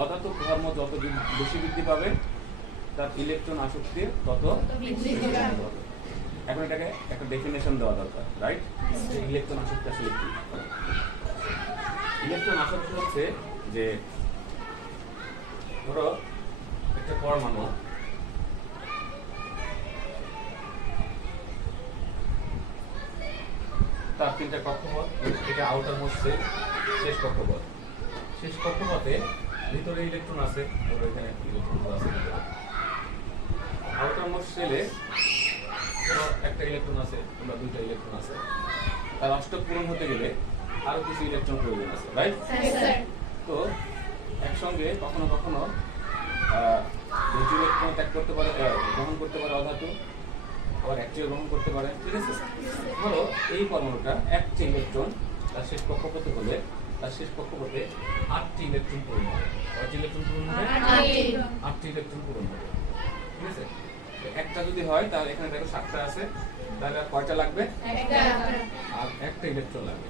অধাতব ধর্ম যত বেশি বৃদ্ধি পাবে তার ইলেকট্রন আসক্তি তত বৃদ্ধি হবে। এখন এটাকে একটা ডেফিনেশন দেওয়া দরকার, রাইট? যে ইলেকট্রন আসক্তি আসলে কি? ইলেকট্রন আসক্তি হচ্ছে যে ধরো একটা পরমাণু তার তিনটা কক্ষপথ, এটা আউটার মোস্ট সেল, শেষ কক্ষপথ। শেষ কক্ষপথে ভিতরে ইলেকট্রন আছে, এখানে ইলেকট্রন আছে ভিতরে। আউটার মোস্ট সেলে একটা ইলেকট্রন আছে কিংবা দুইটা ইলেকট্রন আছে, তার অষ্টক পূরণ হতে গেলে আরো কিছু ইলেকট্রন প্রয়োজন আছে, রাইট? তো একসঙ্গে কখনো কখনো দুটি ইলেকট্রন ত্যাগ করতে পারে, গ্রহণ করতে পারে অধাতু, আবার একটিও গ্রহণ করতে পারে, ঠিক আছে? ধরো এই পরমাণুটা একটি ইলেকট্রন তার শেষ কক্ষপথে হলে তার শেষ কক্ষপথে 8টি ইলেকট্রন পূরণ হবে। কয়টি ইলেকট্রন পূরণ হবে? 8টি ইলেকট্রন পূরণ হবে, ঠিক আছে? একটা যদি হয় তাহলে এখানে দেখো 7টা আছে, তাহলে আর কয়টা লাগবে? আর একটা ইলেকট্রন লাগবে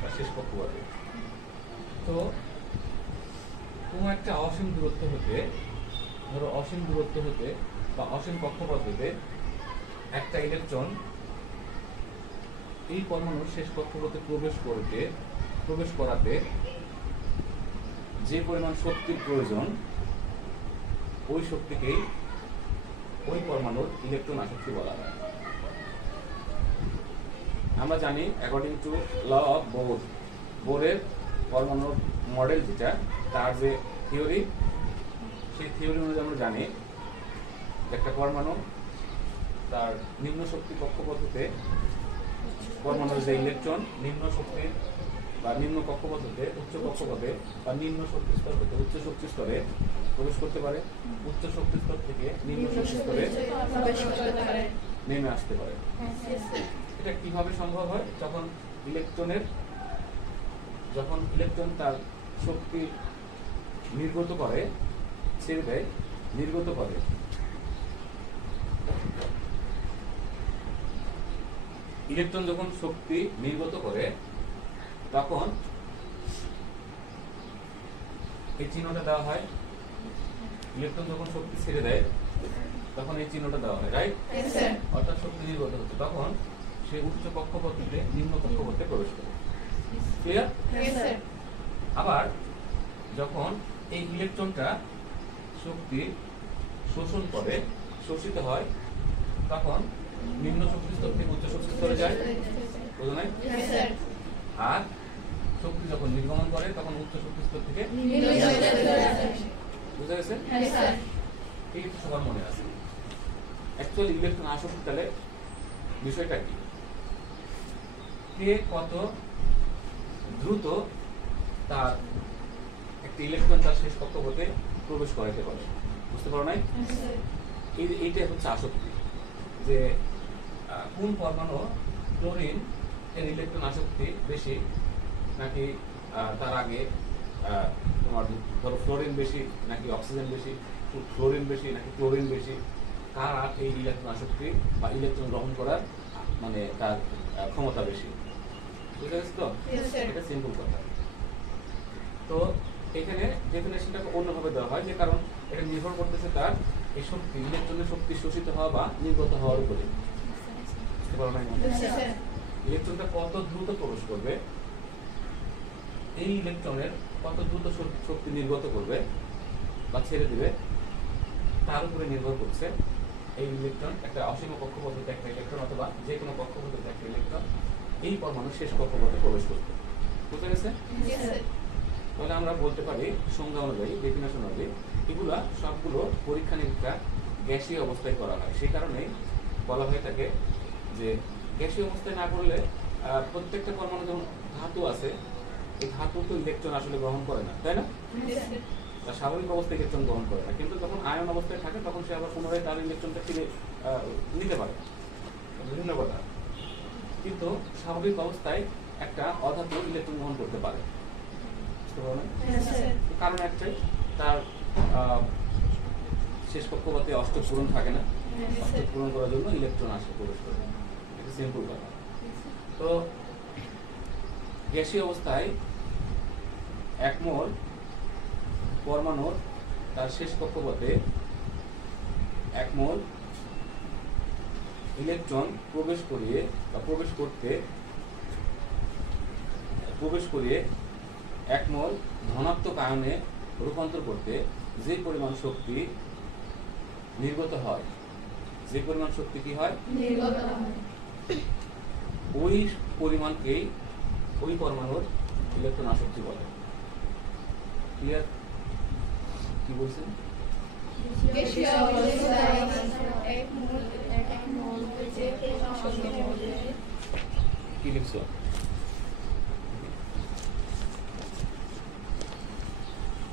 তার শেষ কক্ষপথে। তো কোনো একটা অসীম দূরত্ব হতে, ধরো অসীম দূরত্ব হতে বা অসীম কক্ষপথ হতে একটা ইলেকট্রন এই পরমাণুর শেষ কক্ষপথে প্রবেশ করাতে যে পরিমাণ শক্তির প্রয়োজন, ওই শক্তিকেই ওই পরমাণুর ইলেকট্রন আসক্তি বলা হয়। আমরা জানি অ্যাকর্ডিং টু ল অফ বোরের পরমাণুর মডেল যেটা, তার যে থিওরি, সেই থিওরি অনুযায়ী আমরা জানি একটা পরমাণু তার নিম্ন শক্তি কক্ষপথে পরমাণুর যে ইলেকট্রন নিম্ন শক্তির বা নিম্ন কক্ষপথ হতে উচ্চ কক্ষপথে বা নিম্ন শক্তি স্তর হতে উচ্চ শক্তি স্তরে প্রবেশ করতে পারে, উচ্চ শক্তি স্তর থেকে নিম্ন শক্তি স্তরে নেমে আসতে পারে। এটা কিভাবে সম্ভব হয়? যখন ইলেকট্রন তার শক্তি নির্গত করে, ছেড়ে দেয়, নির্গত করে, ইলেকট্রন যখন শক্তি নির্গত করে তখন এই চিহ্নটা দেওয়া হয়। ইলেকট্রন যখন শক্তি ছেড়ে দেয় তখন এই চিহ্নটা দেওয়া হয়, রাইট? অর্থাৎ শক্তি নির্গত হচ্ছে, তখন সে উচ্চ কক্ষপথ থেকে নিম্ন কক্ষপথে প্রবেশ করে। ক্লিয়ার? আবার যখন এই ইলেকট্রনটা শক্তি শোষণ করে, শোষিত হয়, তখন নিম্ন শক্তি স্তর থেকে উচ্চ শক্তি স্তরে যায়, বুঝো নাই? আর শক্তি যখন নির্গমন করে তখন উচ্চ শক্তি স্তর থেকে, বুঝা গেছে? এই সবার মনে আছে। অ্যাকচুয়ালি ইলেকট্রন আসক্তি তাহলে বিষয়টা কি? কে কত দ্রুত তার একটি ইলেকট্রন তার শেষ কক্ষপথে প্রবেশ করাতে পারে, বুঝতে পারো নাই? এইটাই হচ্ছে আসক্তি, যে কোন পরমাণু ক্লোরিন এর ইলেকট্রন আসক্তি বেশি, নাকি তার আগে তোমার ধরো ফ্লোরিন বেশি নাকি অক্সিজেন বেশি, ফ্লোরিন বেশি নাকি ক্লোরিন বেশি, কার এই ইলেকট্রন আসক্তি বা ইলেকট্রন গ্রহণ করার মানে তার ক্ষমতা বেশি, বুঝতে গেছে তো? এটা সিম্পল কথা। তো এখানে ডেফিনেশনটাকে অন্যভাবে দেওয়া হয়, যে কারণ এটা নির্ভর করতেছে তার এই শক্তি, ইলেকট্রনের শক্তি শোষিত হওয়া বা নির্গত হওয়ার উপরে। ইলেকট্রনটা কত দ্রুত প্রবেশ করবে, এই ইলেকট্রনের কত দ্রুত শক্তি নির্গত করবে বা ছেড়ে দিবে, তার উপরে নির্ভর করছে এই ইলেকট্রন একটা অসীম কক্ষপথে একটা ইলেকট্রন অথবা যে কোনো কক্ষপথে একটা ইলেকট্রন এই পরমাণু শেষ কক্ষপথে প্রবেশ করবে, বুঝতে গেছে? তাহলে আমরা বলতে পারি সংজ্ঞা অনুযায়ী, ডেফিনেশন অনুযায়ী, এগুলা সবগুলো পরীক্ষা নিরীক্ষা গ্যাসীয় অবস্থায় করা হয়। সেই কারণেই বলা হয়ে থাকে যে গ্যাসীয় অবস্থায় না করলে প্রত্যেকটা পরমাণু যখন ধাতু আছে, এই ধাতু তো ইলেকট্রন আসলে গ্রহণ করে না, তাই না? স্বাভাবিক অবস্থায় ইলেকট্রন গ্রহণ করে না, কিন্তু যখন আয়ন অবস্থায় থাকে তখন সে আবার পুনরায় তার ইলেকট্রনটা ফিরে নিতে পারে, বিভিন্ন কথা। কিন্তু স্বাভাবিক অবস্থায় একটা অধাতু ইলেকট্রন গ্রহণ করতে পারে, কারণ একটাই, তার শেষ কক্ষপথে অষ্টক পূরণ থাকে না, অষ্টক পূরণ করার জন্য ইলেকট্রন আসে, প্রবেশ করে। এটা সিম্পল কথা। তো গ্যাসীয় অবস্থায় এক মোল পরমাণুর তার শেষ কক্ষপথে এক মোল ইলেকট্রন প্রবেশ করিয়ে এক মোল ধনাত্মক আয়নে রূপান্তর করতে যে পরিমাণ শক্তি নির্গত হয়, যে পরিমাণ শক্তি কি হয় নির্গত হয়, ওই পরিমাণকেই ওই পরমাণুর ইলেকট্রন আসক্তি বলে। ক্লিয়ার? কি বলছেন? গ্যাসীয় অবস্থায় এক মোল হইতে শক্তি মৌলে কি লিখছো?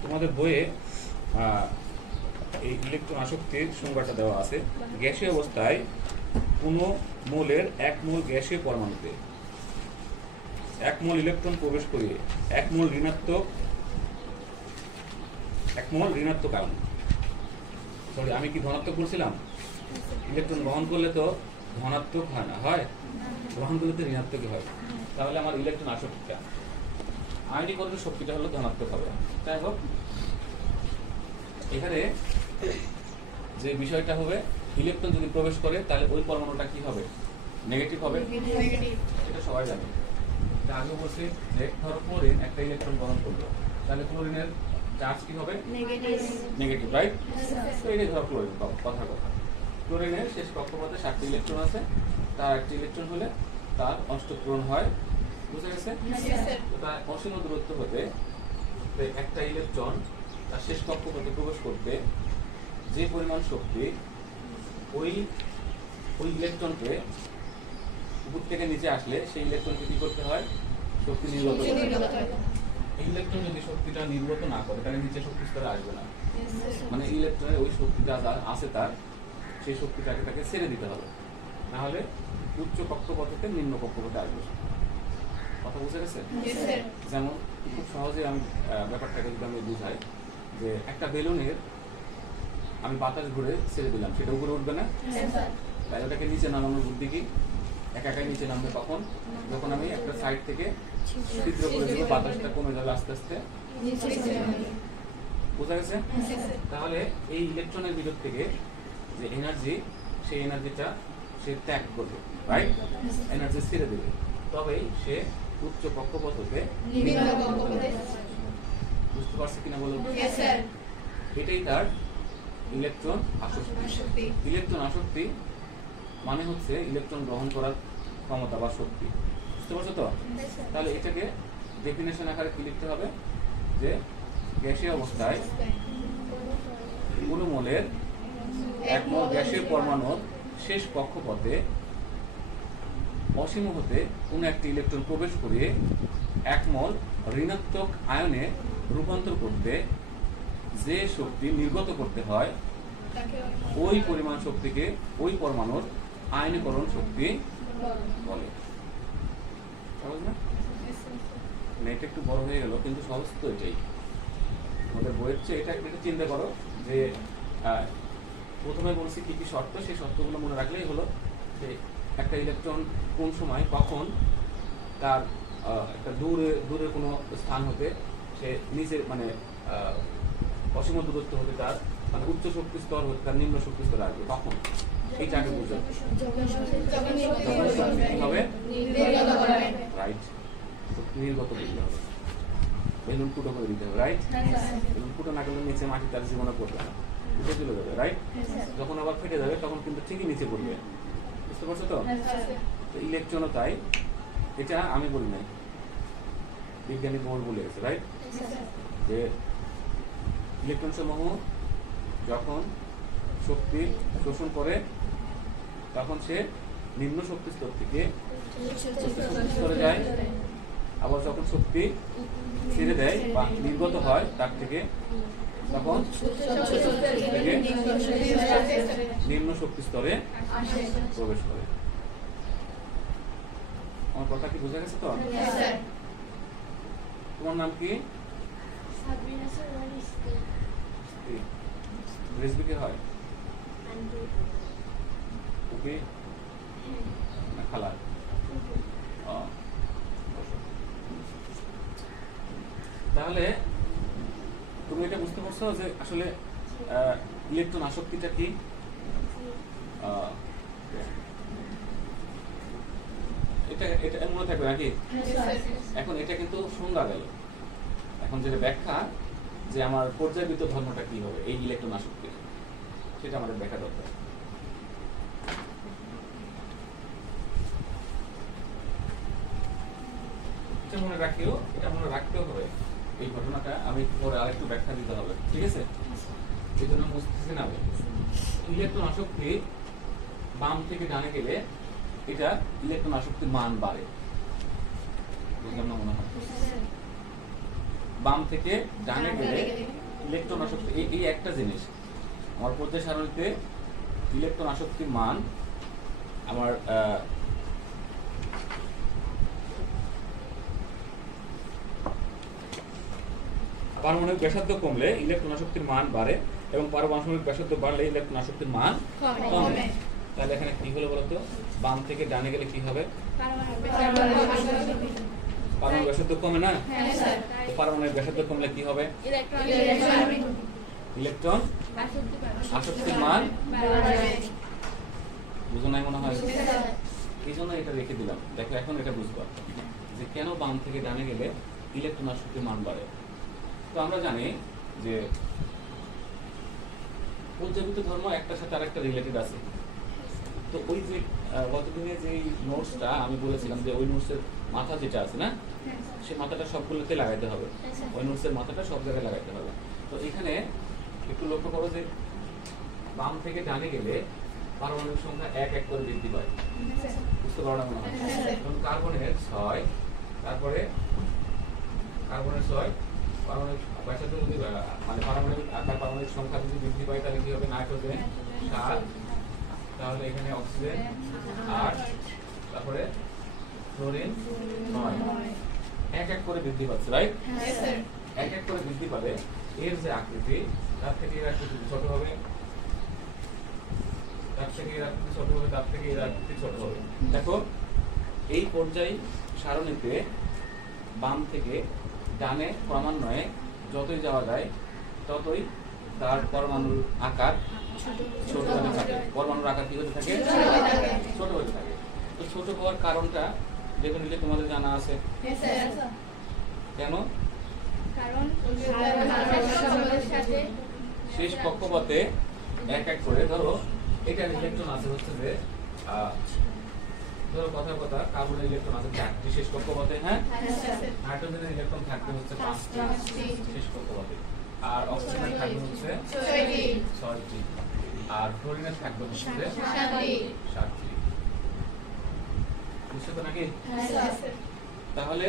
তোমাদের বইয়ে এই ইলেকট্রন আসক্তির সংজ্ঞাটা দেওয়া আছে। গ্যাসীয় অবস্থায় কোনো মোলের এক মোল গ্যাসীয় পরমাণুতে এক মোল ইলেকট্রন প্রবেশ করিয়ে এক মোল ঋণাত্মক আয়ন, সরি আমি কি ধনাত্মক বলছিলাম? ইলেকট্রন গ্রহণ করলে তো ধনাত্মক হয় না, হয় গ্রহণ করলে তো ঋণাত্মকই হয়। তাহলে আমার ইলেকট্রন আসক্তিটা আয়নীকরণের শক্তিটা হলো ধনাত্মক হবে। যাই হোক, এখানে যে বিষয়টা হবে, ইলেকট্রন যদি প্রবেশ করে তাহলে ওই পরমাণুটা কি হবে? নেগেটিভ হবে। এটা সবাই জানে। আগে বলছি যে ধরো ক্লোরিন একটা ইলেকট্রন গ্রহণ করলো, তাহলে ক্লোরিনের চার্জ কি হবে? Negative, right? তো এটাই ধরো ক্লোরিন, কথা ক্লোরিনের শেষ কক্ষপথে 7টি ইলেকট্রন আছে, তার একটি ইলেকট্রন হলে তার অষ্টক হয়, বুঝা গেছে? তো তার অসীম দূরত্ব হতে একটা ইলেকট্রন তার শেষ কক্ষপথে প্রবেশ করতে যে পরিমাণ শক্তি ওই ইলেকট্রনকে উপর থেকে নিচে আসলে সেই ইলেকট্রনকে কি করতে হয়? শক্তি নির্গত করতে হয়। এই ইলেকট্রন যদি শক্তিটা নির্গত না করে তাহলে নিচে শক্তি স্তরে আসবে না, মানে ইলেকট্রনের ওই শক্তিটা যা আছে তার সেই শক্তিটাকে তাকে ছেড়ে দিতে হবে, না হলে উচ্চ কক্ষপথ থেকে নিম্ন কক্ষপথে আসবে। কথা বুঝে গেছে? যেমন খুব সহজে আমি ব্যাপারটাকে যদি আমি বুঝাই, যে একটা বেলুনের আমি বাতাস ঘুরে ছেড়ে দিলাম, সেটা উপরে উঠবে না, তাই ওটাকে নিচে নামানোর বুদ্ধি কি? একাই নিচে নামবে কখন? যখন আমি একটা সাইড থেকে ছিদ্র করে দেবো, বাতাসটা কমে যাবে আস্তে আস্তে, বুঝা গেছে? তাহলে এই ইলেকট্রনের ভিতর থেকে যে এনার্জি, সেই এনার্জিটা সে ত্যাগ করবে, রাইট? এনার্জি ছেড়ে দেবে, তবেই সে উচ্চ কক্ষপথ হতে বুঝতে পারছে কিনা বলুন? এটাই তার ইলেকট্রন আসক্তি। ইলেকট্রন আসক্তি মানে হচ্ছে ইলেকট্রন গ্রহণ করার ক্ষমতা বা শক্তি, বুঝতে পারছো তো? তাহলে এটাকে ডেফিনেশন আকারে কি লিখতে হবে? যে গ্যাসীয় অবস্থায় কোনো মোলের এক মোল গ্যাসীয় পরমাণুর শেষ কক্ষপথে অসীম হতে কোনো একটি ইলেকট্রন প্রবেশ করিয়ে এক মোল ঋণাত্মক আয়নে রূপান্তর করতে যে শক্তি নির্গত করতে হয়, ওই পরিমাণ শক্তিকে ওই পরমাণুর আয়নীকরণ শক্তি বলে। সহজ না? এটা একটু বড় হয়ে গেল, কিন্তু সহজ তো এটাই। আমাদের বইয়ের চেয়ে এটা একটু চিন্তা করো, যে প্রথমে বলছি কি কি শর্ত, সেই শর্তগুলো মনে রাখলেই হলো যে একটা ইলেকট্রন কোন সময় কখন তার একটা দূরে কোনো স্থান হতে সে নিচে, মানে অসীম দূরত্ব হতে তার, মানে উচ্চ শক্তি স্তর হতে তার নিম্ন শক্তি স্তরে আসবে, কখন? এইটা আগে বুঝো। হবে রাইট, নির্গত করতে হবে, বেলুন ফুটো করে দিতে হবে, রাইট? বেলুন ফুটো না করলে নিচে মাটি তার জীবনে পড়বে না, উঠে চলে যাবে, রাইট? যখন আবার ফেটে যাবে তখন কিন্তু ঠিকই নিচে পড়বে, বুঝতে পারছো তো? ইলেকট্রনও তাই, এটা আমি বলি নাই, বিজ্ঞানী বোর বলে গেছে, রাইট? যে ইলেকট্রন সমূহ যখন শক্তি শোষণ করে তখন সে নিম্ন শক্তি স্তর থেকে স্তরে যায়, আবার যখন শক্তি ছেড়ে দেয় বা নির্গত হয় তার থেকে, তখন নিম্ন শক্তি স্তরে প্রবেশ করে। আমার কথা কি বোঝা গেছে তো? তোমার নাম কি? রেসবিকে হয় ওকে না খালা? তাহলে তুমি এটা বুঝতে পারছো যে আসলে ইলেকট্রন আসক্তিটা কি? এটা এটা মনে থাকবে নাকি? এখন এটা কিন্তু সংজ্ঞা গেল। এখন যেটা ব্যাখ্যা যে আমার পর্যায়বৃত্ত ধর্মটা কি হবে এই ইলেকট্রন আসক্তির, সেটা আমাদের ব্যাখ্যা দরকার। এটা মনে রাখিও, এটা মনে রাখতেও হবে। এই ঘটনাটা আমি পরে আরেকটু ব্যাখ্যা দিতে হবে, ঠিক আছে? এই জন্য বুঝতেছি না, ইলেকট্রন আসক্তি বাম থেকে ডানে গেলে এটা ইলেকট্রন আসক্তির মান বাড়ে। বুঝলাম না মনে হয়? বাম থেকে ডানে গেলে ইলেকট্রন আসক্তি এই একটা জিনিস। আমার পর্যায় সারণীতে ইলেকট্রন আসক্তির মান আমার পারমাণবিক ব্যাসার্ধ কমলে ইলেকট্রন আসক্তির মান বাড়ে এবং পারমাণবিক ব্যাসার্ধ বাড়লে ইলেকট্রন আসক্তির মান কমে। তাহলে এখানে কি হলো বলতো? বাম থেকে ডানে গেলে কি হবে? পারমাণবিক ব্যাসার্ধ কমে না? তো পারমাণবিক ব্যাসার্ধ কমলে কি হবে? ইলেকট্রন আসক্তির মান বুঝো নাই মনে হয়? এই জন্য এটা রেখে দিলাম। দেখো এখন এটা বুঝবা যে কেন বাম থেকে ডানে গেলে ইলেকট্রন আসক্তির মান বাড়ে। তো আমরা জানি যে পর্যাবৃত্ত ধর্ম একটার সাথে আরেকটা রিলেটেড আছে। তো ওই যে গতদিনে যে নোটসটা আমি বলেছিলাম যে ওই নোটসের মাথা যেটা আছে না, সেই মাথাটা সবগুলোতে লাগাইতে হবে। ওই নোটসের মাথাটা সব জায়গায় লাগাইতে হবে। তো এখানে একটু লক্ষ্য করো যে বাম থেকে ডানে গেলে পারমাণবিক সংখ্যা এক এক করে বৃদ্ধি পায়। বুঝতে পারো না মনে হয়? যেমন কার্বনের 6, তারপরে কার্বনের 6 পারমাণবিক ব্যাসার্ধ যদি মানে পারমাণবিক আকার পারমাণবিক সংখ্যা যদি বৃদ্ধি পায় তাহলে কি হবে? নাইট্রোজেন 7, তাহলে এখানে অক্সিজেন 8, তারপরে ফ্লোরিন 9, এক এক করে বৃদ্ধি পাচ্ছে, রাইট? এক এক করে বৃদ্ধি পাবে। এর যে আকৃতি তার থেকে এর আকৃতি ছোট হবে, তার থেকে এর আকৃতি ছোট হবে, তার থেকে এর আকৃতি ছোট হবে। দেখো এই পর্যায় সারণীতে বাম থেকে ডানে ক্রমান্বয়ে যতই যাওয়া যায় ততই তার পরমাণুর আকার ছোট হতে থাকে। পরমাণুর আকার কি হতে থাকে? ছোট হতে থাকে। তো ছোট হওয়ার কারণটা ডেফিনেটলি তোমাদের জানা আছে। কেন? কারণ শেষ কক্ষপথে এক এক করে ধরো এটা ইলেকট্রন আছে হচ্ছে যে ধরো কথার কথা কার্বনের ইলেকট্রন আছে 4টি শেষ কক্ষপথে, হ্যাঁ? হাইড্রোজেনের ইলেকট্রন থাকবে হচ্ছে 5টি শেষ কক্ষপথে, আর অক্সিজেনের থাকবে হচ্ছে 6টি, আর ফ্লোরিনের থাকবে হচ্ছে 7টি। বুঝছো তো নাকি? তাহলে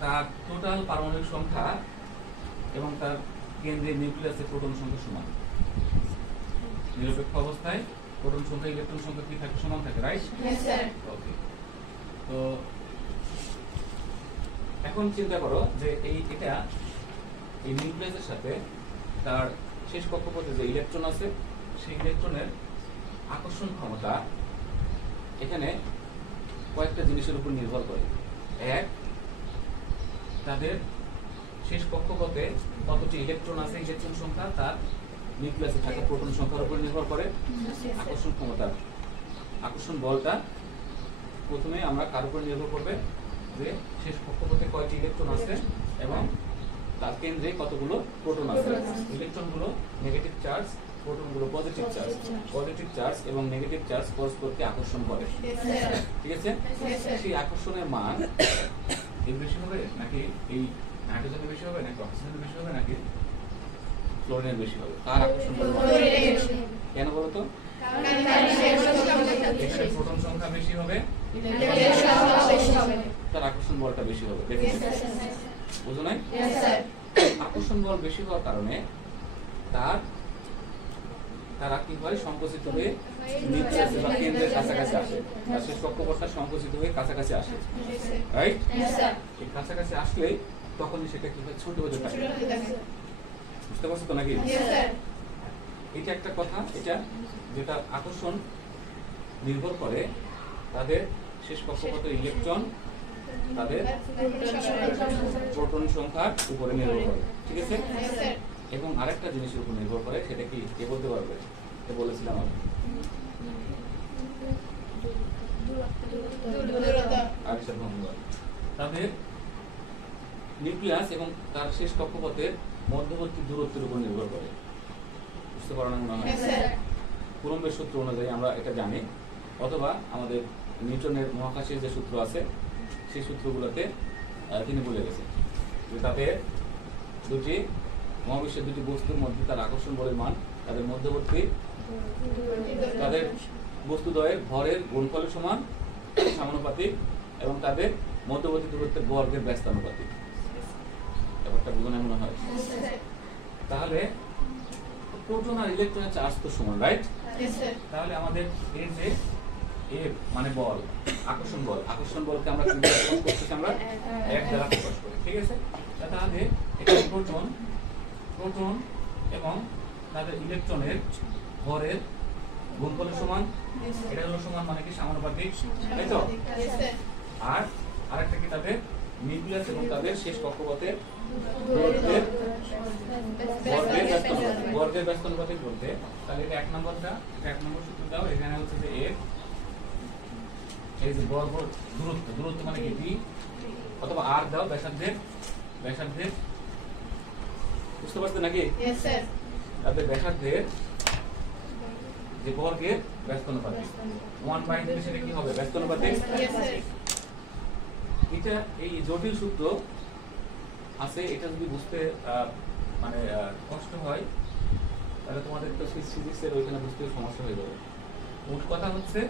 তার টোটাল পারমাণবিক সংখ্যা এবং তার কেন্দ্রের নিউক্লিয়াসের প্রোটন সংখ্যা সমান। নিরপেক্ষ অবস্থায় প্রোটন সংখ্যা ইলেকট্রন সংখ্যা কি থাকে? সমান থাকে, রাইট? ওকে। তো এখন চিন্তা করো যে এটা এই নিউক্লিয়াসের সাথে তার শেষ কক্ষপথে যে ইলেকট্রন আছে সেই ইলেকট্রনের আকর্ষণ ক্ষমতা এখানে কয়েকটা জিনিসের উপর নির্ভর করে। এক, তাদের শেষ কক্ষপথে কতটি ইলেকট্রন আছে, ইলেকট্রন সংখ্যা তার নিউক্লিয়াসে থাকা প্রোটন সংখ্যার উপর নির্ভর করে। আকর্ষণ ক্ষমতা, আকর্ষণ বলটা প্রথমে আমরা কার উপর নির্ভর করবে যে শেষ কক্ষপথে কয়টি ইলেকট্রন আছে এবং তার কেন্দ্রে কতগুলো প্রোটন আছে। ইলেকট্রনগুলো নেগেটিভ চার্জ, প্রোটনগুলো পজিটিভ চার্জ। পজিটিভ চার্জ এবং নেগেটিভ চার্জ পরস্পরকে আকর্ষণ করে, ঠিক আছে? সেই আকর্ষণের মান এর বেশি হবে নাকি এই নাইট্রোজেনের বেশি হবে নাকি অক্সিজেনের বেশি হবে নাকি ফ্লোরিনের বেশি হবে? কার আকর্ষণ বল? কেন বলো তো? এখানে প্রোটন সংখ্যা বেশি হবে, তার আকর্ষণ বলটা বেশি হবে। বুঝো নাই? আকর্ষণ বল বেশি হওয়ার কারণে তারা কি হয়? সংকুচিত হয়ে নিউক্লিয়াসে বা কেন্দ্রের কাছাকাছি আসে, বা শেষ কক্ষপথটা সংকুচিত হয়ে কাছাকাছি আসে, রাইট? এই কাছাকাছি আসলেই তখনই সেটা কি হয়? ছোট হতে থাকে। বুঝতে পারছো তো নাকি? এটা একটা কথা, এটা যেটা আকর্ষণ নির্ভর করে তাদের শেষ কক্ষপথের ইলেকট্রন, তাদের ইলেকট্রন সংখ্যার উপরে নির্ভর করে, ঠিক আছে? Yes, sir. এবং আরেকটা জিনিসের উপর নির্ভর করে, সেটা কি কে বলতে পারবে? এটা বলেছিলাম আমি। দূরত্ব। আরেকটা ধন্যবাদ। তাদের নিউক্লিয়াস এবং তার শেষ কক্ষপথের মধ্যবর্তী দূরত্বের উপর নির্ভর করে। বুঝতে পারো না মনে হয়? Yes, sir. কুলম্বের সূত্র অনুযায়ী আমরা এটা জানি, অথবা আমাদের নিউটনের মহাকাশের যে সূত্র আছে সেই সূত্রগুলোতে তিনি বলে গেছেন যে তাদের দুটি মহাবিশ্বের দুটি বস্তুর মধ্যে তার আকর্ষণ বলের মান তাদের মধ্যবর্তী তাদের বস্তুদ্বয়ের ভরের গুণফলের সমান সমানুপাতিক এবং তাদের মধ্যবর্তী দূরত্বের বর্গের ব্যস্তানুপাতিক। ব্যাপারটা বুঝে মনে হয়? Yes, sir. তাহলে প্রোটন আর ইলেকট্রনের চার্জ তো সমান, রাইট? Yes, sir. তাহলে আমাদের এই যে এফ মানে বল, আকর্ষণ বলকে আমরা কি দিয়ে প্রকাশ করতেছি? আমরা এক দ্বারা প্রকাশ করি, ঠিক আছে? তাহলে এখানে প্রোটন এবং তাদের ইলেকট্রনের ভরের গুণফলের সমান, এটা হলো সমান মানে কি সমানুপাতিক, তাই তো? Yes, sir. আর আরেকটা কি তাদের নিউক্লিয়াস এবং তাদের শেষ কক্ষপথের দূরত্বের বর্গের ব্যস্তানুপাতিক বলতে, তাহলে এটা এক নম্বরটা, এটা এক নম্বর সূত্র দাও। এখানে হচ্ছে যে এফ, এই যে বর্গ দূরত্ব মানে কি ডি, অথবা আর দাও ব্যাসার্ধের বুঝতে পারছো নাকি? Yes, sir. তাদের ব্যাসার্ধের যে বর্গের ব্যস্তানুপাতিক 1/3 সেটা কি হবে? ব্যস্তানুপাতিক। Yes, sir. এটা এই জটিল সূত্র আছে, এটা যদি বুঝতে মানে কষ্ট হয় তাহলে তোমাদের তো ফিজিক্সের ওইখানে বুঝতে সমস্যা হয়ে যাবে। মোট কথা হচ্ছে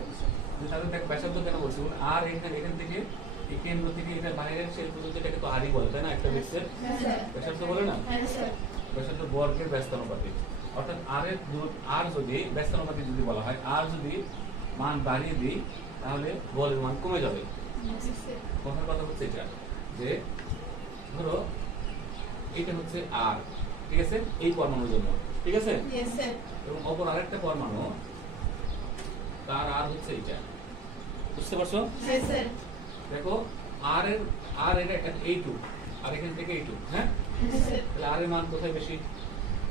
যে তাদের দেখ ব্যাসার্ধ কেন বলছি, আর এখান থেকে এই কেন্দ্র থেকে এটা বাইরের শেল পর্যন্ত এটাকে তো আরই বলে, তাই না? একটা বৃত্তের ব্যাসার্ধ বলে না? Yes, sir. ব্যাসার্ধ বর্গের ব্যস্তানুপাতিক, অর্থাৎ আর যদি ব্যস্তানুপাতিক যদি বলা হয়, আর যদি মান বাড়িয়ে দিই তাহলে বলের মান কমে যাবে। Yes, sir. কথার কথা হচ্ছে এটা যে ধরো এটা হচ্ছে আর, ঠিক আছে, এই পরমাণুর জন্য, ঠিক আছে? Yes, sir. এবং অপর আরেকটা পরমাণু তার আর হচ্ছে এটা, বুঝতে পারছো? Yes, sir. দেখো আর এটা এইটু, আর এখান থেকে এইটু, হ্যাঁ? Yes, sir. তাহলে আর এর মান কোথায় বেশি?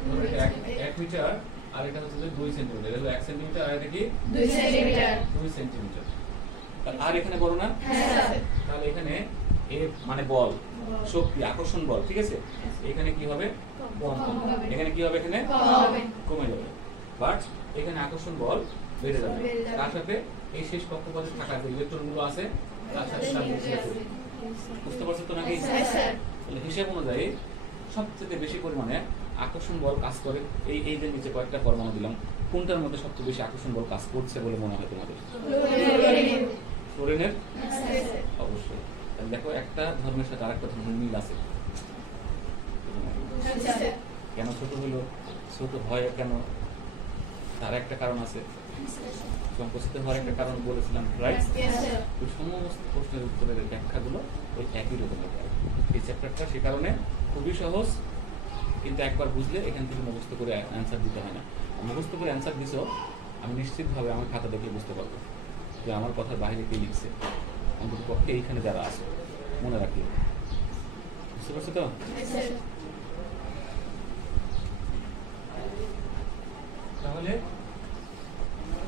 ধরো এটা 1 মিটার আর এটা হচ্ছে যে 2 সেন্টিমিটার, এটা 1 সেন্টিমিটার আর এটা কি 2 সেন্টিমিটার। 2 সেন্টিমিটার। আর এখানে বড় না? Yes, sir. তাহলে এখানে এফ মানে বল, শক্তি, আকর্ষণ বল, ঠিক আছে? এখানে কি হবে? কম হবে। এখানে কি হবে? এখানে কম হবে। কমে যাবে। বাট এখানে আকর্ষণ বল বেড়ে যাবে। বেড়ে যাবে। তার সাথে এই শেষ কক্ষপথে থাকা যে ইলেকট্রনগুলো আছে তার সাথে সাথে বেশি আছে। বুঝতে পারছো তো নাকি? Yes, sir. তাহলে হিসাব অনুযায়ী সবচেয়ে বেশি পরিমাণে আকর্ষণ বল কাজ করে এই যে নিচে কয়েকটা পরমাণু দিলাম, কোনটার মধ্যে সবচেয়ে বেশি আকর্ষণ বল কাজ করছে বলে মনে হয় তোমাদের? Fluorine. ফ্লোরিনের? Yes, sir. অবশ্যই। তাহলে দেখো একটা ধর্মের সাথে আরেকটা ধর্মের মিল আছে। Yes, sir. কেন ছোট হলো, ছোট হয় কেন, তার একটা কারণ আছে। সংকুচিত হওয়ার একটা কারণ বলেছিলাম, রাইট? Yes, sir. ওই সমস্ত প্রশ্নের উত্তরের ব্যাখ্যাগুলো ওই একই রকমের হয়। এই চ্যাপ্টারটা সে কারণে খুবই সহজ, কিন্তু একবার বুঝলে এখান থেকে মুখস্থ করে অ্যান্সার দিতে হয় না। মুখস্থ করে অ্যান্সার দিছো, আমি নিশ্চিতভাবে আমার খাতা দেখে বুঝতে পারবো যে আমার কথার বাইরে কে লিখছে, অন্তত পক্ষে এইখানে যারা আছে মনে রাখলো। বুঝতে পারছো তো? Yes, sir. তাহলে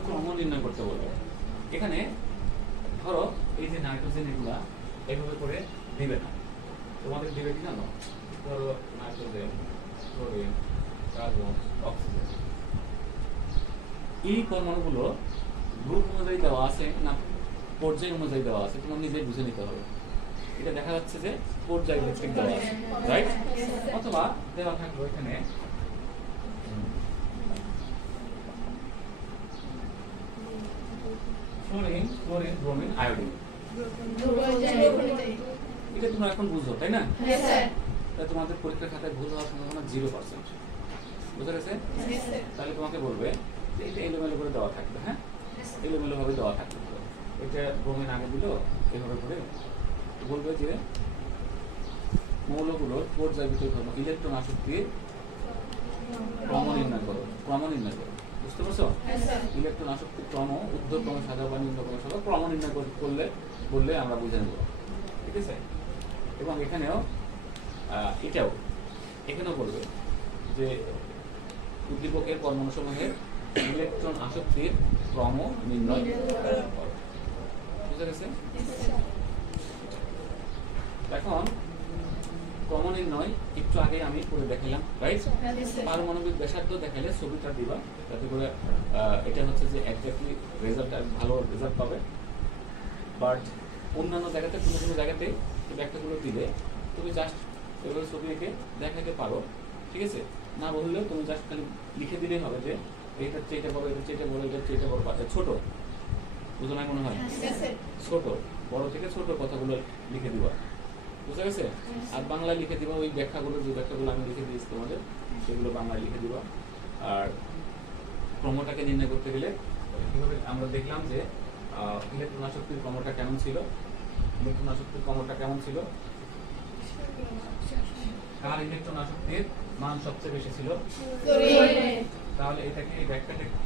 ক্রম নির্ণয় করতে বলবো। এখানে ধরো এই যে নাইট্রোজেন এগুলা এইভাবে করে দিবে না, তোমাদের দিবে কি জানো? ধরো নাইট্রোজেন, ক্লোরিন, কার্বন, অক্সিজেন, এই পরমাণুগুলো গ্রুপ অনুযায়ী দেওয়া আছে না পর্যায় অনুযায়ী দেওয়া আছে, তোমার নিজেই বুঝে নিতে হবে। এটা দেখা যাচ্ছে যে পর্যায় ভিত্তিক দেওয়া আছে, রাইট? অথবা দেওয়া থাকলো এখানে ফ্লোরিন, ব্রোমিন, আয়োডিন। এটা তোমরা এখন বুঝো, তাই না? Yes, sir. তাহলে তোমাদের পরীক্ষার খাতায় ভুল হওয়ার সম্ভাবনা 0%। বুঝা গেছে? Yes, sir. তাহলে তোমাকে বলবে যে এটা এলোমেলো করে দেওয়া থাকবে, হ্যাঁ, এলোমেলো ভাবে দেওয়া থাকবে। এটা ব্রোমিন আগে দিল এভাবে করে, বলবে যে মৌলগুলোর পর্যায়ভিত্তিক ধর্ম ইলেকট্রন আসক্তির ক্রম নির্ণয় করো। বুঝতে পারছো? Yes, sir. ইলেকট্রন আসক্তির ক্রম ঊর্ধ্বক্রমে সাজা বা নিম্নক্রমে সাজা ক্রম নির্ণয় করলে বললে আমরা বুঝে নেব, ঠিক আছে? এবং এখানেও এটাও এখানেও বলবে যে উদ্দীপকের পরমাণুসমূহের ইলেকট্রন আসক্তির ক্রম নির্ণয় করো। বুঝা গেছে? এখন ক্রম নির্ণয় একটু আগে আমি করে দেখালাম, রাইট? পারমাণবিক ব্যাসার্ধ দেখালে ছবিটা দিবা, যাতে করে এটা হচ্ছে যে একজাক্টলি রেজাল্ট ভালো রেজাল্ট পাবে। বাট অন্যান্য জায়গাতে কোনো জায়গাতে ব্যাখ্যাগুলো দিলে তুমি জাস্ট এভাবে ছবি এঁকে দেখাতে পারো, ঠিক আছে? না বললেও তুমি জাস্ট খালি লিখে দিলেই হবে যে এইটার চেয়ে বড়, এটার চেয়ে বড়, এটার চেয়ে বড়, ছোট। বুঝো না মনে হয়? ছোট, বড় থেকে ছোট কথাগুলো লিখে দিবা, বুঝা গেছে? আর বাংলায় লিখে দিবা ওই ব্যাখ্যাগুলো, যে ব্যাখ্যাগুলো আমি লিখে দিয়েছি তোমাদের, সেগুলো বাংলায় লিখে দিবা। আর ক্রমটাকে নির্ণয় করতে গেলে কিভাবে আমরা দেখলাম যে ইলেকট্রন আসক্তির ক্রমটা কেমন ছিল, ইলেকট্রন আসক্তির ক্রমটা কেমন ছিল, কার ইলেকট্রন আসক্তির মান সবচেয়ে বেশি ছিল। তাহলে এটাকে এই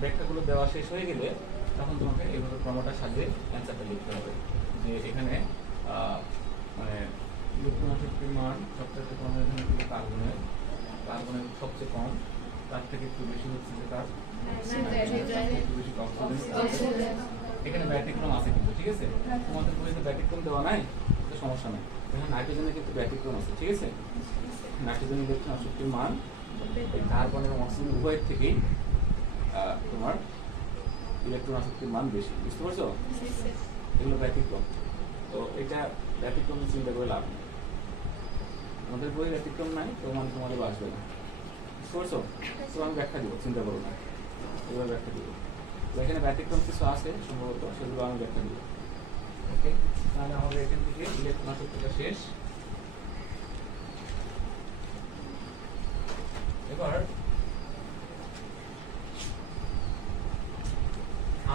ব্যাখ্যাগুলো দেওয়া শেষ হয়ে গেলে তখন তোমাকে এইভাবে ক্রমটা সাজিয়ে অ্যান্সারটা লিখতে হবে, যে এখানে মানে ইলেকট্রন আসক্তির মান সবচেয়ে কম, এখানে কিন্তু কার্বনের সবচেয়ে কম, তার থেকে একটু বেশি হচ্ছে যে কার একটু বেশি অক্সিজেন। এখানে ব্যতিক্রম আছে কিন্তু, ঠিক আছে? তোমাদের বইতে ব্যতিক্রম দেওয়া নাই, তো সমস্যা নাই। এখানে নাইট্রোজেনে কিন্তু ব্যতিক্রম আছে, ঠিক আছে? নাইট্রোজেন ইলেকট্রন আসক্তির মান কার্বন এবং অক্সিজেন উভয়ের থেকেই তোমার ইলেকট্রন আসক্তির মান বেশি, বুঝতে পারছো? এগুলো ব্যতিক্রম। তো এটা ব্যতিক্রম চিন্তা করে লাভ নেই, আমাদের বই ব্যতিক্রম নাই, তো মানে তোমাদের আসবে না, বুঝতে পারছো? তো আমি ব্যাখ্যা দিব, চিন্তা করো না, এবার ব্যাখ্যা দিব। এখানে ব্যতিক্রম কিছু আছে সম্ভবত, সেগুলো আমি ব্যাখ্যা দিব। ওকে, তাহলে আমাদের এখান থেকে ইলেকট্রন আসক্তিটা শেষ। এবার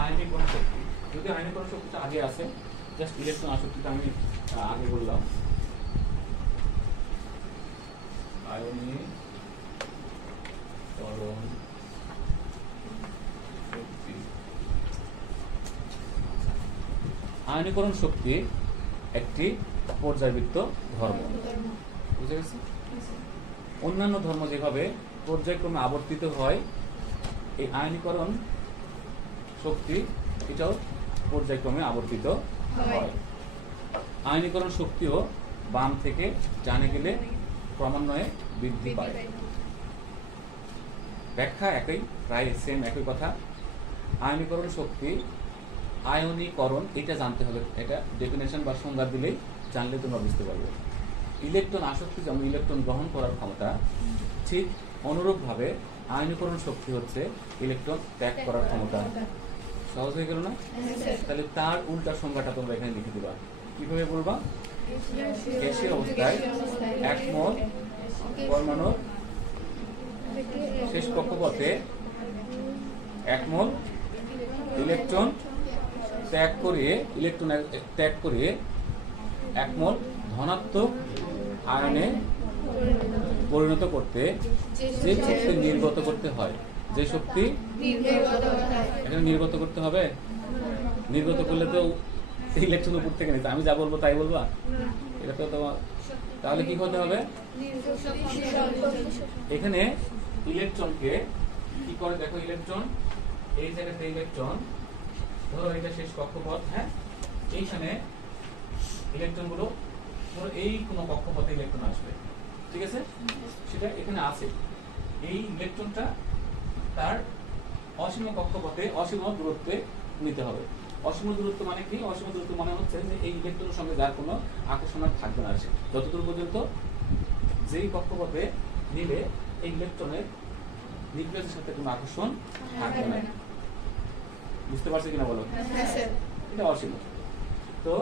আয়নীকরণ শক্তি, যদি আয়নীকরণ শক্তিটা আগে আছে, জাস্ট ইলেকট্রন আসক্তিটা আমি আগে বললাম। আয়নীকরণ শক্তি, আয়নীকরণ শক্তি একটি পর্যায়বৃত্ত ধর্ম, বুঝে গেছে? অন্যান্য ধর্ম যেভাবে পর্যায়ক্রমে আবর্তিত হয়, এই আয়নীকরণ শক্তি এটাও পর্যায়ক্রমে আবর্তিত হয়। আয়নীকরণ শক্তিও বাম থেকে ডানে গেলে ক্রমান্বয়ে বৃদ্ধি পায়। ব্যাখ্যা একই, প্রায় সেম একই কথা। আয়নীকরণ শক্তি, আয়নীকরণ এটা জানতে হবে, এটা ডেফিনেশন বা সংজ্ঞা দিলেই জানলে তোমরা বুঝতে পারবে। ইলেকট্রন আসক্তি যেমন ইলেকট্রন গ্রহণ করার ক্ষমতা, ঠিক অনুরূপভাবে আয়নীকরণ শক্তি হচ্ছে ইলেকট্রন ত্যাগ করার ক্ষমতা। সহজ হয়ে গেল না? তাহলে তার উল্টা সংজ্ঞাটা তোমরা এখানে লিখে দিবা। কিভাবে বলবা? গ্যাসীয় অবস্থায় এক মোল পরমাণু শেষ কক্ষপথে এক মোল ইলেকট্রন ত্যাগ করিয়ে এক মোল ধনাত্মক আয়নে পরিণত করতে যে শক্তি নির্গত করতে হয়, যে শক্তি এখানে নির্গত করতে হবে, নির্গত করলে তো ইলেকট্রন উপর থেকে নিতে, আমি যা বলবো তাই বলবা, এটা তো তোমার, তাহলে কি করতে হবে? এখানে ইলেকট্রনকে কি করে দেখো, ইলেকট্রন এই জায়গাতে ইলেকট্রন, ধরো এটা শেষ কক্ষপথ, হ্যাঁ, এইখানে ইলেকট্রন গুলো এই কোনো কক্ষপথে ইলেকট্রন আসবে, ঠিক আছে? সেটা এখানে আছে, এই ইলেকট্রনটা তার অসীম কক্ষপথে অসীম দূরত্বে নিতে হবে। অসীম দূরত্ব মানে কি? অসীম দূরত্ব মানে হচ্ছে যে এই ইলেকট্রনের সঙ্গে যার কোনো আকর্ষণ থাকবে না, সে যতদূর পর্যন্ত যেই কক্ষপথে নিলে এই ইলেকট্রনের নিউক্লিয়াসের সাথে কোনো আকর্ষণ থাকবে না। বুঝতে পারছি কিনা বলো? এটা অসীম। তো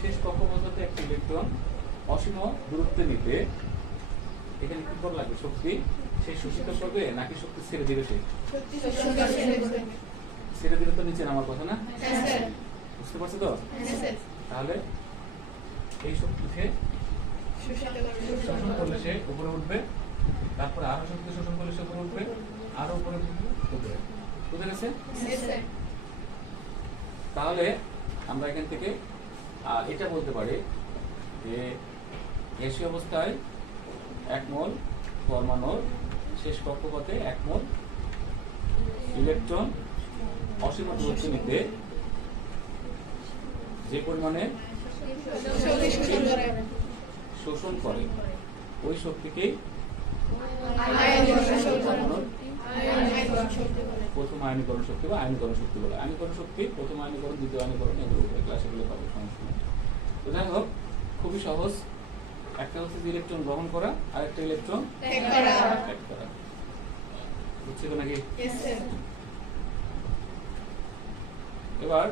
শেষ কক্ষপথে একটা ইলেকট্রন অসীম দূরত্বে নিতে এখানে কি করা লাগবে? শক্তি সে শোষিত করবে নাকি শক্তি ছেড়ে দিবে? সে ছেড়ে দিলে তো নিচে নামার কথা না? বুঝতে পারছো তো? তাহলে এই শক্তিকে শোষণ করলে সে উপরে উঠবে, তারপরে আরো শক্তি শোষণ করলে সে উপরে উঠবে, আরো উপরে উঠবে। বুঝে গেছে? তাহলে আমরা এখান থেকে এটা বলতে পারি যে গ্যাসীয় অবস্থায় 1 মোল পরমাণুর শেষ কক্ষপথে 1 মোল ইলেকট্রন অসীম দূরত্ব নিতে যে পরিমাণে শোষণ করে ওই শক্তিকেই প্রথম আয়নীকরণ শক্তি বা আয়নীকরণ শক্তি বলে। আয়নীকরণ শক্তি প্রথম আয়নীকরণ, দ্বিতীয় আয়নীকরণ, এগুলো ক্লাসে এগুলো পাবো, সমস্যা নেই। তো যাই হোক, খুবই সহজ। একটা হচ্ছে যে ইলেকট্রন গ্রহণ করা আর একটা ইলেকট্রন ত্যাগ করা। বুঝছি তো নাকি? এবার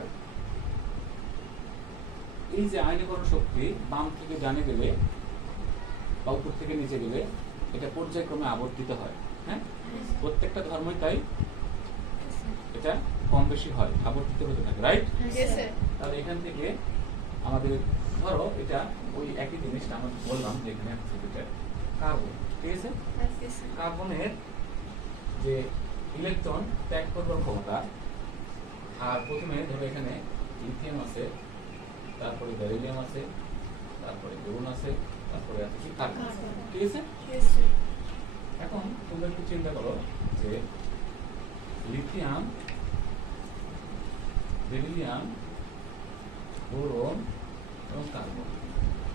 এই যে আয়নীকরণ শক্তি বাম থেকে ডানে গেলে বা উপর থেকে নিচে গেলে এটা পর্যায়ক্রমে আবর্তিত হয়। হ্যাঁ, প্রত্যেকটা ধর্মই তাই, এটা কম বেশি হয়, আবর্তিত হতে থাকে, রাইট? তাহলে এখান থেকে আমাদের ধরো এটা ওই একই জিনিসটা আমরা বললাম যে এখানে কার্বন, ঠিক আছে? কার্বনের যে ইলেকট্রন ত্যাগ করবার ক্ষমতা, আর প্রথমে ধরো এখানে লিথিয়াম আছে, তারপরে বেরিলিয়াম আছে, তারপরে বোরন আছে, তারপরে আছে কি কার্বন, ঠিক আছে? এখন তোমরা একটু চিন্তা করো যে লিথিয়াম, বেরিলিয়াম, বোরন এবং কার্বন,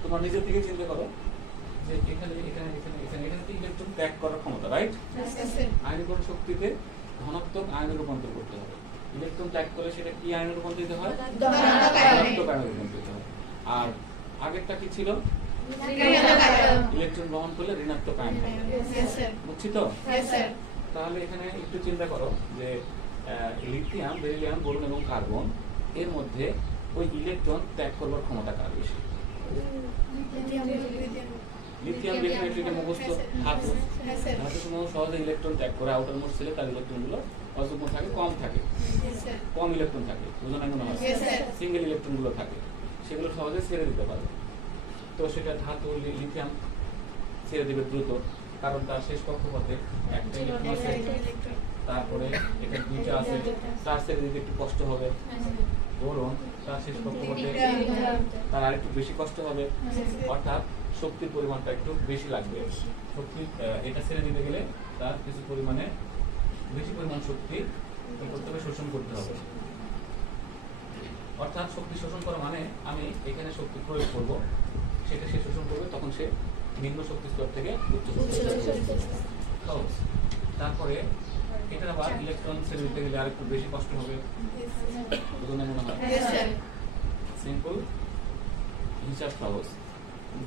তোমার নিজের থেকে চিন্তা করো যে এখানে এখানে এখানে এখানে এখানে ইলেকট্রন ত্যাগ করার ক্ষমতা, রাইট? আয়নীকরণ শক্তিতে ধনাত্মক আয়নে রূপান্তর করতে হবে। ইলেকট্রন ত্যাগ করলে সেটা কি আয়নে রূপান্তরিত হয়? ধনাত্মক আয়নে রূপান্তরিত হয়। আর আগেরটা কি ছিল? ইলেকট্রন গ্রহণ করলে ঋণাত্মক আয়ন হবে। বুঝছি তো? তাহলে এখানে একটু চিন্তা করো যে লিথিয়াম, বেরিলিয়াম, বোরন এবং কার্বন এর মধ্যে ওই ইলেকট্রন ত্যাগ করবার ক্ষমতা কার বেশি? লিথিয়াম ডেফিনেটলি এটা মুখস্থ ধাতু, ধাতু সমূহ সহজে ইলেকট্রন ত্যাগ করে আউটার মোস্ট সেলে তার ইলেকট্রনগুলো অযুগ্ম থাকে, কম থাকে, কম ইলেকট্রন থাকে, বুঝো না মনে হয়? সিঙ্গেল ইলেকট্রনগুলো থাকে, সেগুলো সহজে ছেড়ে দিতে পারে। তো সেটা ধাতু লিথিয়াম ছেড়ে দিবে দ্রুত, কারণ তার শেষ কক্ষপথে একটা ইলেকট্রন আছে, তারপরে এটা দুইটা আছে, তার ছেড়ে দিতে একটু কষ্ট হবে। বোরন তার শেষ কক্ষপথে তার আরেকটু বেশি কষ্ট হবে, অর্থাৎ শক্তির পরিমাণটা একটু বেশি লাগবে। শক্তি এটা ছেড়ে দিতে গেলে তার কিছু পরিমাণে বেশি পরিমাণ শক্তি করতে হবে, শোষণ করতে হবে। অর্থাৎ শক্তি শোষণ করা মানে আমি এখানে শক্তি প্রয়োগ করব, সেটা সে শোষণ করবে, তখন সে নিম্ন শক্তি স্তর থেকে উচ্চ শক্তি স্তর। তারপরে এটা আবার ইলেকট্রন ছেড়ে দিতে গেলে আরেকটু বেশি কষ্ট হবে, বুঝলে মনে হয়? সিম্পল হিসাব সহজ।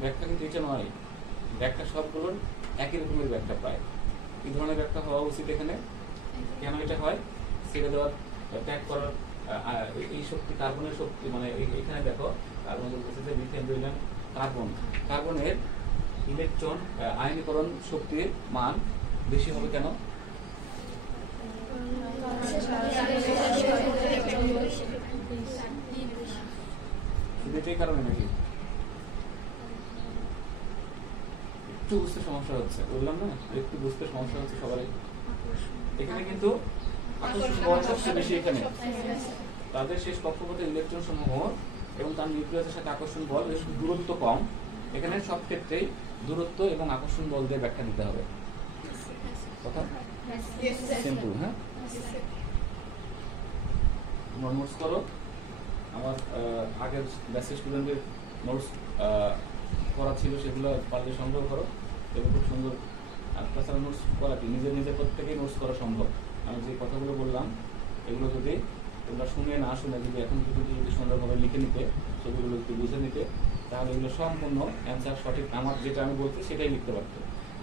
ব্যাখ্যা কিন্তু এটা নয়, ব্যাখ্যা সবগুলোর একই রকমের ব্যাখ্যা প্রায়। এই ধরনের ব্যাখ্যা হওয়া উচিত এখানে। কেন এটা হয়? ছেড়ে দেওয়ার, ত্যাগ করার এই শক্তি, কার্বনের শক্তি, মানে এখানে দেখো কার্বন বলতেছে যে লিথিয়াম, বেরিলিয়াম, কার্বন, কার্বনের ইলেকট্রন আয়নীকরণ শক্তির মান বেশি হবে কেন? এটাই কারণে নাকি? একটু বুঝতে সমস্যা হচ্ছে, বললাম না একটু বুঝতে সমস্যা হচ্ছে সবারই। এখানে কিন্তু আকর্ষণ বল সবচেয়ে বেশি এখানে, তাদের শেষ কক্ষপথে ইলেকট্রন সমূহ এবং তার নিউক্লিয়াসের সাথে আকর্ষণ বল দূরত্ব কম। এখানে সব ক্ষেত্রেই দূরত্ব এবং আকর্ষণ বল দিয়ে ব্যাখ্যা দিতে হবে। কথা সিম্পল। হ্যাঁ, তোমার নোটস করো, আমার আগের ব্যাচের স্টুডেন্টদের নোটস করা ছিল, সেগুলো পারলে সংগ্রহ করো এবং খুব সুন্দর। আর তাছাড়া নোটস করা কি নিজে নিজে প্রত্যেকেই নোটস করা সম্ভব। আমি যে কথাগুলো বললাম এগুলো যদি তোমরা শুনে না শুনে যদি এখন যদি সুন্দরভাবে লিখে নিতে, ছবিগুলো যদি বুঝে নিতে, তাহলে এগুলো সম্পূর্ণ অ্যান্সার সঠিক, আমার যেটা আমি বলছি সেটাই লিখতে পারতো।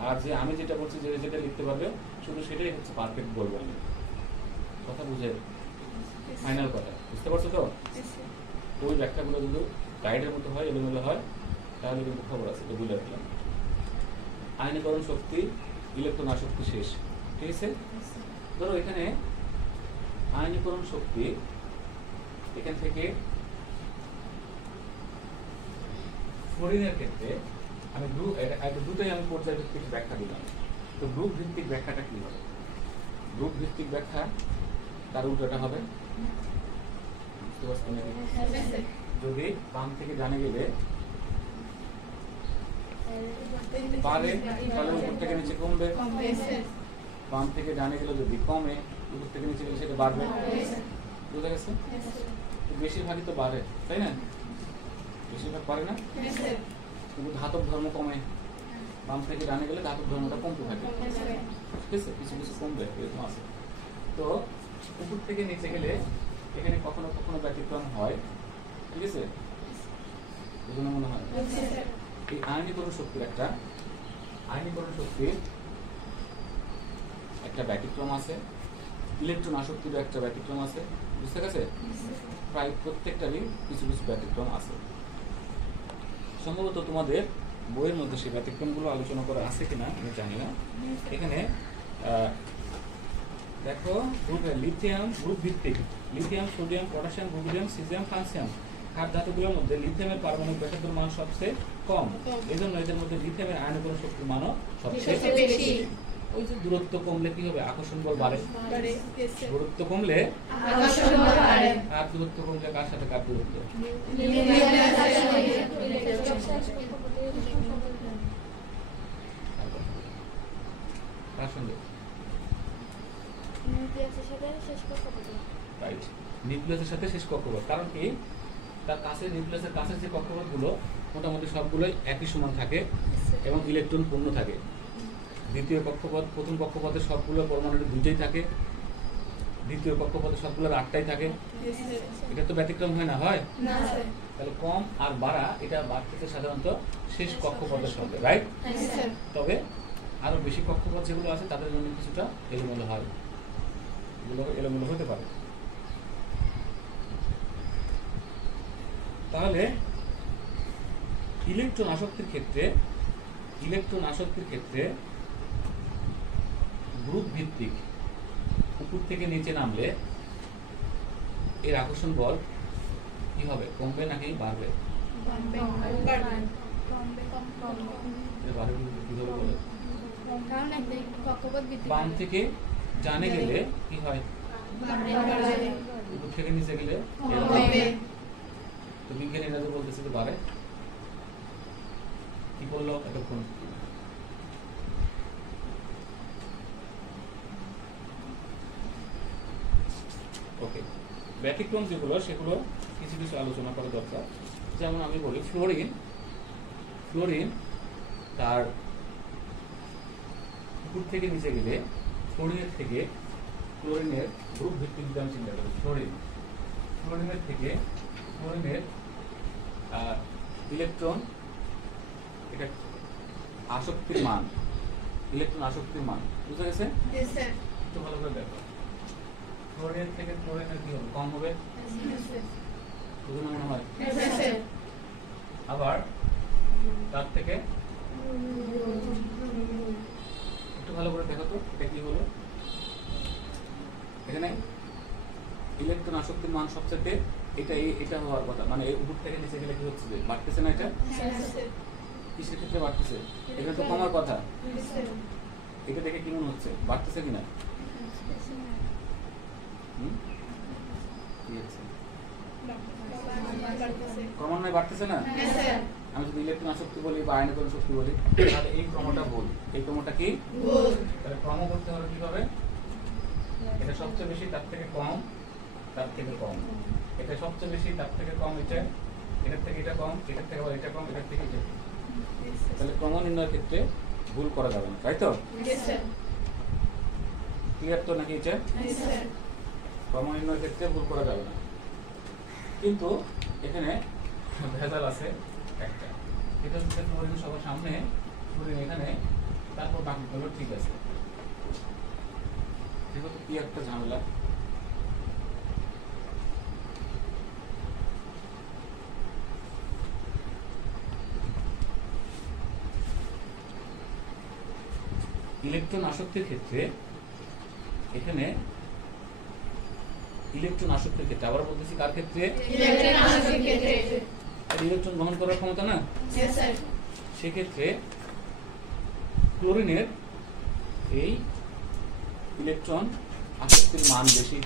আর যে আমি যেটা বলছি যেটা লিখতে পারবে শুধু সেটাই হচ্ছে পারফেক্ট বলবো আমি। কথা বুঝে ফাইনাল কথা বুঝতে পারছো তো? ওই ব্যাখ্যাগুলো যদি গাইডের মতো হয়, এলোমেলো হয়, তাহলে কিন্তু খবর আছে, তো বুঝে রাখলাম। আয়নীকরণ শক্তি, ইলেকট্রন আসক্তি শেষ, ঠিক আছে? ধরো এখানে আয়নীকরণ শক্তি, এখান থেকে ফ্লোরিনের ক্ষেত্রে আমি দুটোই আমি পর্যায়ভিত্তিক ব্যাখ্যা দিলাম। তো গ্রুপ ভিত্তিক ব্যাখ্যাটা কি হবে? গ্রুপ ভিত্তিক ব্যাখ্যা তার উল্টোটা হবে। যদি বাম থেকে ডানে গেলে বাড়ে তাহলে উপর থেকে নিচে কমবে, Yes, sir. বাম থেকে ডানে গেলে যদি কমে উপর থেকে নিচে গেলে সেটা বাড়বে। Yes, sir. বুঝা গেছে? Yes, sir. তো বেশিরভাগই তো বাড়ে, তাই না? বেশিরভাগ পারে না, Yes, sir. কিন্তু ধাতব ধর্ম কমে। বাম থেকে ডানে গেলে ধাতব ধর্মটা কমতে থাকে, Yes, sir. ঠিক আছে? কিছু কিছু কমবে, এরকম আছে। তো উপর থেকে নিচে গেলে এখানে কখনো কখনো ব্যতিক্রম হয়, ঠিক আছে? বুঝলো না মনে হয়? Yes, sir. এই আয়নীকরণ শক্তির একটা ব্যতিক্রম আছে, ইলেকট্রন আসক্তিরও একটা ব্যতিক্রম আছে, বুঝতে গেছে? প্রায় প্রত্যেকটারই কিছু কিছু ব্যতিক্রম আছে। সম্ভবত তোমাদের বইয়ের মধ্যে সেই ব্যতিক্রমগুলো আলোচনা করা আছে কিনা আমি জানি না। এখানে দেখো লিথিয়াম গ্রুপ ভিত্তিক lithium, sodium, potassium, rubidium, caesium, francium খাদ ধাতুগুলোর মধ্যে লিথিয়ামের পারমাণবিক ব্যাসার্ধের মান সবচেয়ে কম। এই জন্য এদের মধ্যে লিথিয়ামের আয়নীকরণ শক্তির মানও সবচেয়ে সবচেয়ে বেশি। ওই যে দূরত্ব কমলে কি হবে? আকর্ষণ বল বাড়ে। বাড়ে। Yes, sir. দূরত্ব কমলে আকর্ষণ বল বাড়ে। আর দূরত্ব কমলে কার সাথে কার দূরত্ব? কার সঙ্গে? রাইট, নিউক্লিয়াসের সাথে শেষ কক্ষপথ। কারণ কি? তার কাছে নিউক্লিয়াসের কাছে যে কক্ষপথগুলো মোটামুটি সবগুলোই একই সমান থাকে এবং ইলেকট্রন পূর্ণ থাকে। দ্বিতীয় কক্ষপথ প্রথম কক্ষপথের সবগুলো পরমাণুর দুইটাই থাকে, দ্বিতীয় কক্ষপথে সবগুলোর 8টাই থাকে। Yes, sir. এটা তো ব্যতিক্রম হয় না, হয়? না, sir. তাহলে কম আর বাড়া এটা বাড়তেছে সাধারণত শেষ কক্ষপথের সঙ্গে, রাইট? Yes, sir. তবে আরো বেশি কক্ষপথ যেগুলো আছে তাদের জন্য কিছুটা এলোমেলো হয়, এগুলো এলোমেলো হতে পারে। তাহলে ইলেকট্রন আসক্তির ক্ষেত্রে গ্রুপ ভিত্তিক উপর থেকে নিচে নামলে এর আকর্ষণ বল কি হবে? কমবে নাকি বাড়বে? এর বাড়বে বলতে কিভাবে বলে? বাম থেকে ডানে গেলে কি হয়? উপর থেকে নিচে গেলে তো বিজ্ঞানীরা যে বলতেছে যে বাড়ে। কি বললো এতক্ষণ? ওকে, ব্যতিক্রম যেগুলো সেগুলো কিছু কিছু আলোচনা করা দরকার। যেমন আমি বলি ফ্লোরিন তার উপর থেকে নিচে গেলে ফ্লোরিনের গ্রুপ ভিত্তিক যদি আমি চিন্তা করি, ফ্লোরিনের ইলেকট্রন এটা আসক্তির মান, বুঝতে গেছে? Yes, sir. একটু ভালো করে দেখো, ফ্লোরিন থেকে ফ্লোরিনের কি হবে? কম হবে, Yes, sir. বুঝে মনে হয়। Yes, sir. আবার তার থেকে একটু ভালো করে দেখো তো এটা কি হলো? এখানে ইলেকট্রন আসক্তির মান সবচেয়ে এটা হওয়ার কথা, মানে এই উপর থেকে নিচে গেলে কি হচ্ছে? যে বাড়তেছে না? এটা Yes, sir. কিসের ক্ষেত্রে বাড়তেছে? এটা তো কমার কথা। Yes, sir. এটা দেখে কি মনে হচ্ছে? বাড়তেছে কিনা? কি হচ্ছে? ক্রমান্বয়ে বাড়তেছে না? Yes, sir. আমি যদি ইলেকট্রন আসক্তি বলি বা আয়নীকরণ শক্তি বলি তাহলে এই ক্রমটা ভুল। এই ক্রমটা কি? ভুল। তাহলে ক্রম করতে হলে কিভাবে? এটা সবচেয়ে বেশি, তার থেকে কম, তার থেকে কম। এটা সবচেয়ে বেশি, তার থেকে কম, এটার থেকে এটা কম, এটার থেকে আবার এটা কম, এটার থেকে এটা। তাহলে ক্রম নির্ণয়ের ক্ষেত্রে ভুল করা যাবে না, তাই তো? Yes, sir. ক্লিয়ার তো নাকি এটা? Yes, sir. ক্রম নির্ণয়ের ক্ষেত্রে ভুল করা যাবে না। কিন্তু এখানে ভেজাল আছে একটা, এটা হচ্ছে ফ্লোরিন সবার সামনে, ফ্লোরিন এখানে, তারপর বাকিগুলো ঠিক আছে। দেখো তো কি একটা ঝামেলা। ইলেকট্রন আসক্তির ক্ষেত্রে এখানে আবার বলতেছি কার ক্ষেত্রে? ইলেকট্রন আসক্তির ক্ষেত্রে। ইলেকট্রন গ্রহণ করার ক্ষমতা না? Yes, sir. সেক্ষেত্রে ক্লোরিনের এই ইলেকট্রন আসক্তির মান বেশি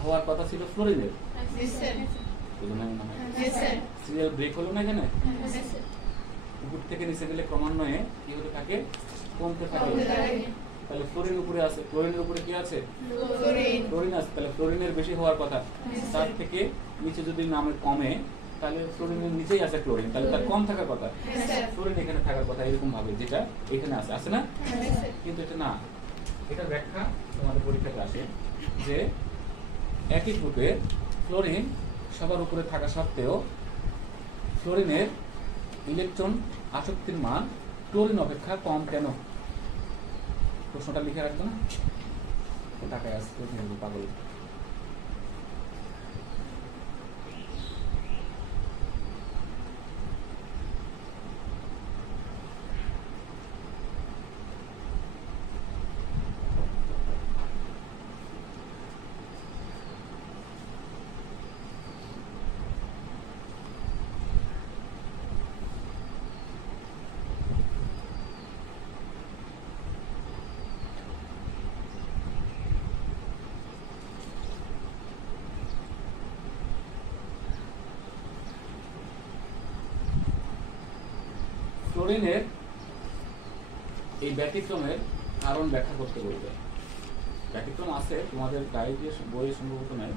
হওয়ার কথা ছিল ফ্লোরিনের। Yes, sir. বুঝলেন না? Yes, sir. সিরিয়াল ব্রেক হলো না এখানে? Yes, sir. উপর থেকে নিচে গেলে ক্রমান্বয়ে কি হতে থাকে, কমতে থাকে। কমতে থাকে। তাহলে ফ্লোরিন উপরে আছে, ক্লোরিনের উপরে কি আছে, ক্লোরিন। ক্লোরিন আছে, তাহলে ফ্লোরিনের বেশি হওয়ার কথা। হ্যাঁ, তার স্যার। থেকে নিচে যদি নামে কমে তাহলে ফ্লোরিনের নিচেই আছে ক্লোরিন, তাহলে তার কম থাকার কথা। হ্যাঁ, স্যার। ফ্লোরিন এখানে থাকার কথা এরকম ভাবে, যেটা এখানে আছে, আছে না? হ্যাঁ, স্যার। কিন্তু এটা না, এটা ব্যাখ্যা তোমাদের পরীক্ষাতে আসে যে একই গ্রুপে ফ্লোরিন সবার উপরে থাকা সত্ত্বেও ফ্লোরিনের ইলেকট্রন আসক্তির মান ক্লোরিন অপেক্ষা কম কেন? প্রশ্নটা লিখে রাখবো না, টাকায় আসতে পাগল। ফ্লোরিনের এই ব্যতিক্রমের কারণ ব্যাখ্যা করতে বলবে। ব্যতিক্রম আছে তোমাদের গাইডের বইয়ে সম্ভবত নাই।